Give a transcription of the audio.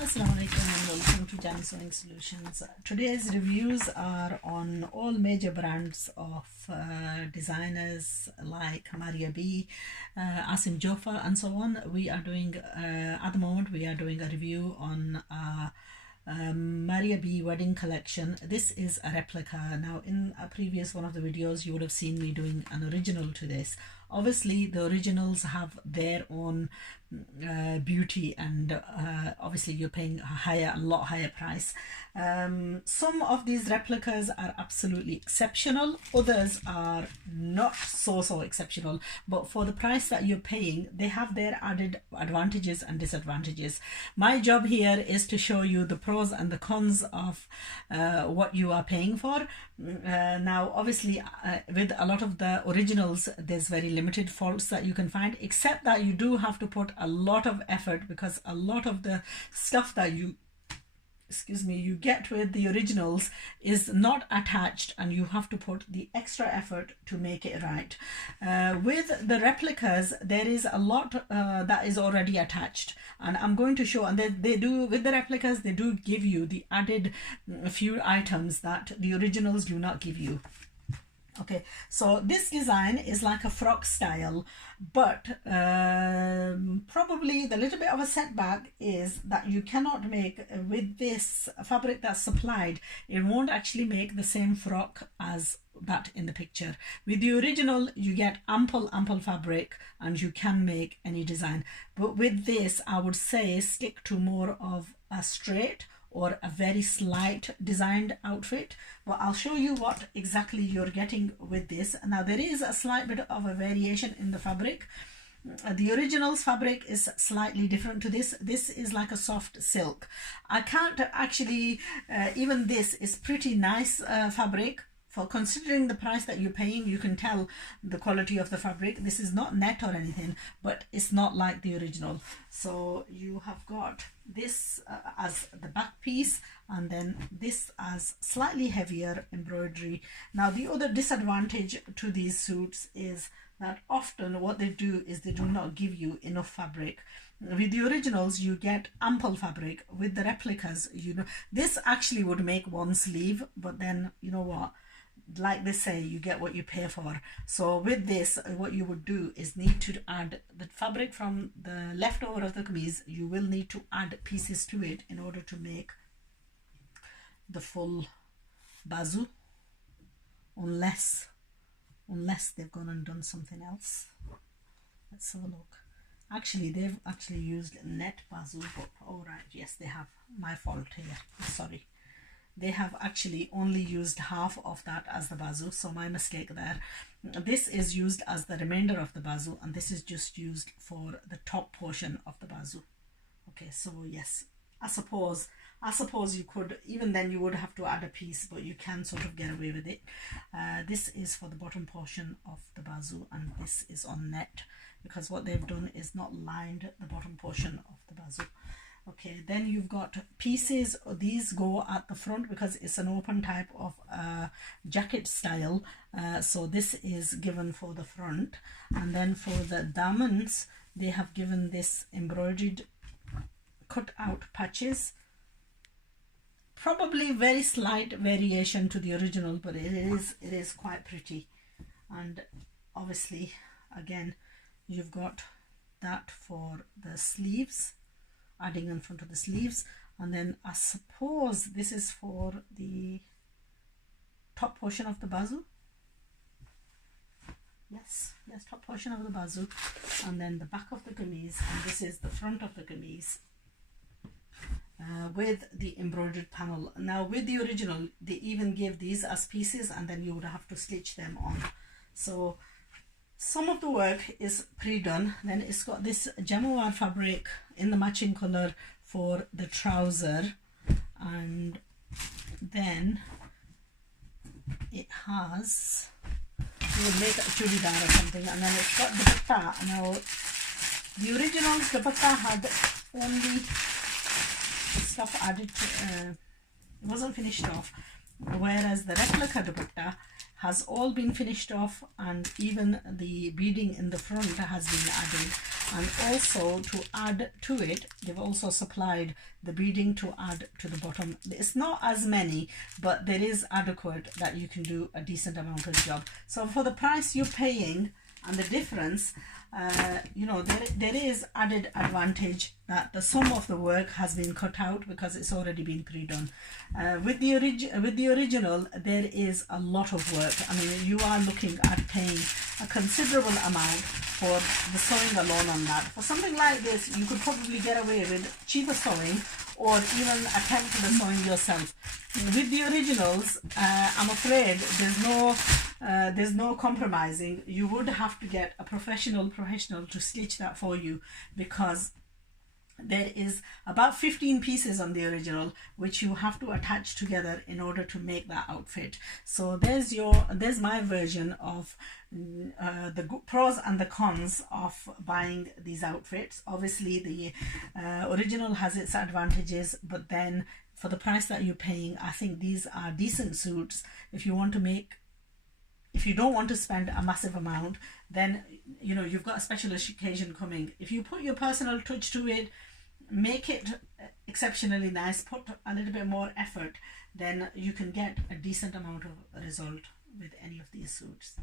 Assalamu alaikum and welcome to Jani Sewing Solutions. Today's reviews are on all major brands of designers like Maria B, Asim Jofa and so on. We are doing, at the moment we are doing a review on Maria B wedding collection. This is a replica. Now in a previous one of the videos you would have seen me doing an original to this. Obviously the originals have their own beauty, and obviously you're paying a lot higher price. Some of these replicas are absolutely exceptional, others are not so exceptional, but for the price that you're paying they have their added advantages and disadvantages. My job here is to show you the pros and the cons of what you are paying for. Now obviously with a lot of the originals there's very limited faults that you can find, except that you do have to put a lot of effort, because a lot of the stuff that you get with the originals is not attached, and you have to put the extra effort to make it right. With the replicas there is a lot that is already attached, and I'm going to show, and they do with the replicas, they do give you the added few items that the originals do not give you. Okay, so this design is like a frock style, but probably the little bit of a setback is that you cannot make with this fabric that's supplied, it won't actually make the same frock as that in the picture. With the original you get ample fabric and you can make any design, but with this I would say stick to more of a straight or a very slight designed outfit. Well, I'll show you what exactly you're getting with this. Now there is a slight bit of a variation in the fabric. The original's fabric is slightly different to this. This is like a soft silk. I can't actually, even this is pretty nice fabric. For considering the price that you're paying, you can tell the quality of the fabric. This is not net or anything, but it's not like the original. So you have got this as the back piece, and then this as slightly heavier embroidery. Now the other disadvantage to these suits is that often what they do is they do not give you enough fabric. With the originals you get ample fabric. With the replicas, you know, this actually would make one sleeve, but then you know what, like they say, you get what you pay for. So with this, what you would do is need to add the fabric from the leftover of the kameez. You will need to add pieces to it in order to make the full bazoo, unless they've gone and done something else. Let's have a look. Actually they've actually used net bazoo, but all right, yes they have. My fault here, sorry. They have actually only used half of that as the bazoo, so my mistake there. This is used as the remainder of the bazoo, and this is just used for the top portion of the bazoo. Okay, so yes, I suppose you could, even then you would have to add a piece, but you can sort of get away with it. This is for the bottom portion of the bazoo, and this is on net, because what they've done is not lined the bottom portion of the bazoo. Okay, then you've got pieces. These go at the front because it's an open type of jacket style, so this is given for the front. And then for the diamonds they have given this embroidered cut out patches, probably very slight variation to the original, but it is quite pretty. And obviously again you've got that for the sleeves, adding in front of the sleeves. And then I suppose this is for the top portion of the bazoo. Yes, top portion of the bazoo, and then the back of the kameez, and this is the front of the kameez with the embroidered panel. Now with the original they even give these as pieces, and then you would have to stitch them on. So some of the work is pre-done. Then it's got this jamuar fabric in the matching color for the trouser, and then it has, you would make a chudidar or something, and then it's got dupatta. Now the original dupatta had only stuff added to, it wasn't finished off. whereas the replica dupatta has all been finished off, and even the beading in the front has been added. And also to add to it, they've also supplied the beading to add to the bottom. It's not as many, but there is adequate that you can do a decent amount of job. So for the price you're paying and the difference, you know, there is added advantage that the sum of the work has been cut out because it's already been pre-done. With the original, there is a lot of work. I mean, you are looking at paying a considerable amount for the sewing alone on that. For something like this, you could probably get away with cheaper sewing, or even attempt the sewing yourself. With the originals, I'm afraid there's no compromising. You would have to get a professional to stitch that for you, because there is about 15 pieces on the original which you have to attach together in order to make that outfit. So there's my version of the pros and the cons of buying these outfits. Obviously the original has its advantages, but then for the price that you're paying, I think these are decent suits. If you don't want to spend a massive amount, then you know you've got a special occasion coming. If you put your personal touch to it, make it exceptionally nice, put a little bit more effort, then you can get a decent amount of result with any of these suits.